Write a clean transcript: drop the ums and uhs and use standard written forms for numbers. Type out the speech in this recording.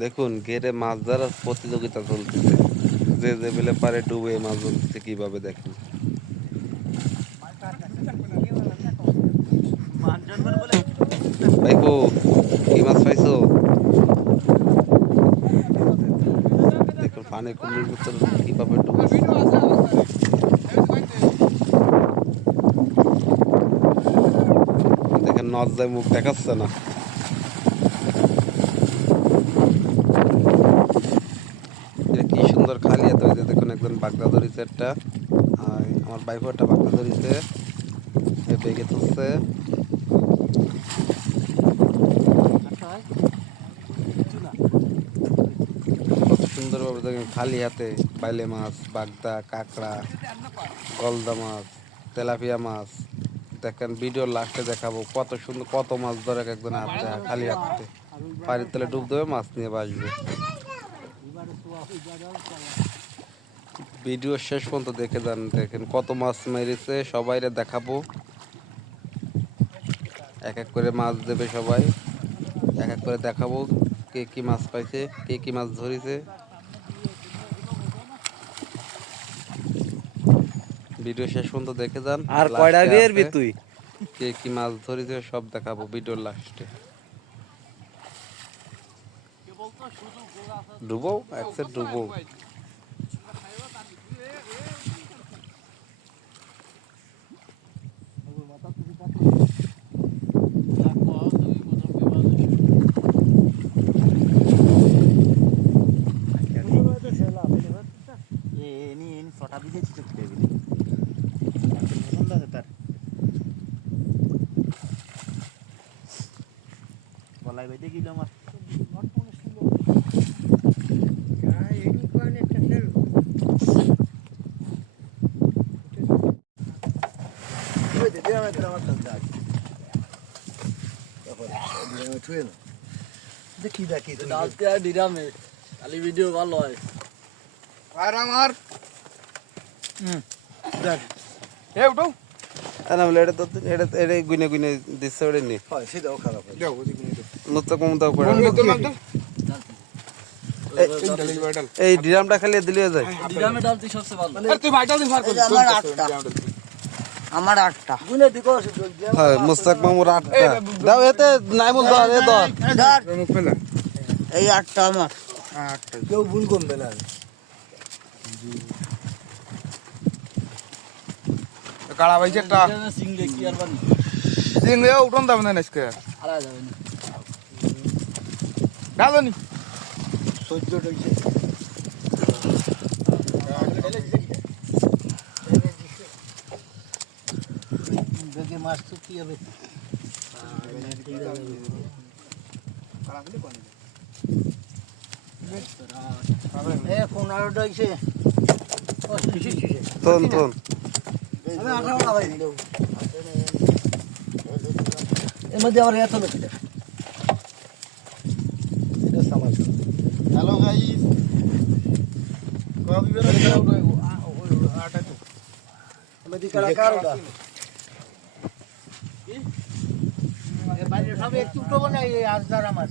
দেখুন ঘেরে মাছ ধরার প্রতিযোগিতা চলতেছে, যে যে বেলে পারে ডুবে মাছ ধরতেছে কিভাবে দেখেন। ভাইপো কি মাছ পাইছো? দেখুন পানি কুমির ভিতর কিভাবে ডুবেছে। দেখেন নজ্জায় মুখ দেখাচ্ছে না। কি সুন্দর খালি এত হয়েছে। দেখুন একজন বাগদা ধরেছে একটা, আর আমার বাইকও একটা বাগদা ধরেছে, বেগে তুলছে। কত সুন্দরভাবে দেখেন খালি হাতে বাইলে মাছ, বাগদা, কাঁকড়া, গলদা মাছ, তেলাপিয়া মাছ। দেখেন ভিডিও লাস্টে দেখাবো কত সুন্দর কত মাছ ধরে একজন হাতে খালি হাতে পানির তলে ডুব দেবে, মাছ নিয়ে বাসবে। ভিডিও শেষ পর্যন্ত দেখে যান, দেখেন কত মাছ মেরেছে, সবাইরে দেখাবো। এক এক করে মাছ দেবে সবাই, এক এক করে দেখাবো কে কি মাছ পাইছে, কে কি মাছ ধরেছে। ভিডিও শেষ পর্যন্ত দেখে যান। আর কয়টা বিয়ের বি তুই কে কি মাছ ধরেছে সব দেখাবো ভিডিওর লাস্টে। ডুবো একসাথে ডুবো। গলায় বেঁধে গেল আমার। দেখি দেখি আজকে ডিরামে খালি ভিডিও ভালো হয়। আর আমার দেখ এ উঠো না বলে এটা তো এটা এটা গুনে গুনে দিচ্ছে ওরে নি। হয় সেটাও খারাপ হয়। দাও ওদিকে নিয়ে দাও। নুত্তা কম দাও করে এই ডিরামটা খালি দিলে যায়। ডিরামে ডালতে সবচেয়ে ভালো। আরে তুই ভাই ডালতে ফার কর। আমার 8টা গুনে দিকো। হ্যাঁ মুস্তাক মামুর 8টা দাও, এতে নাইমুল দাও এ দাও মুখ ফেলা। এই 8টা আমার 8টা কেউ ভুল করবে না। কাড়া ভাই একটা সিংলে কি আর বানি সিংলে উঠন দাও না আজকে আলা যাবে না গালনি সহ্য হইছে দেখে মাছ তো কি হবে কাড়া দিলে কোন এ 15 হইছে তোন তোন এর মধ্যে আবার এত লোক। হ্যালো গাইস, কবি বের আটা তো আমাদের কার ওটা এ বাইরে সব একটু তো বানাই আজদার আমার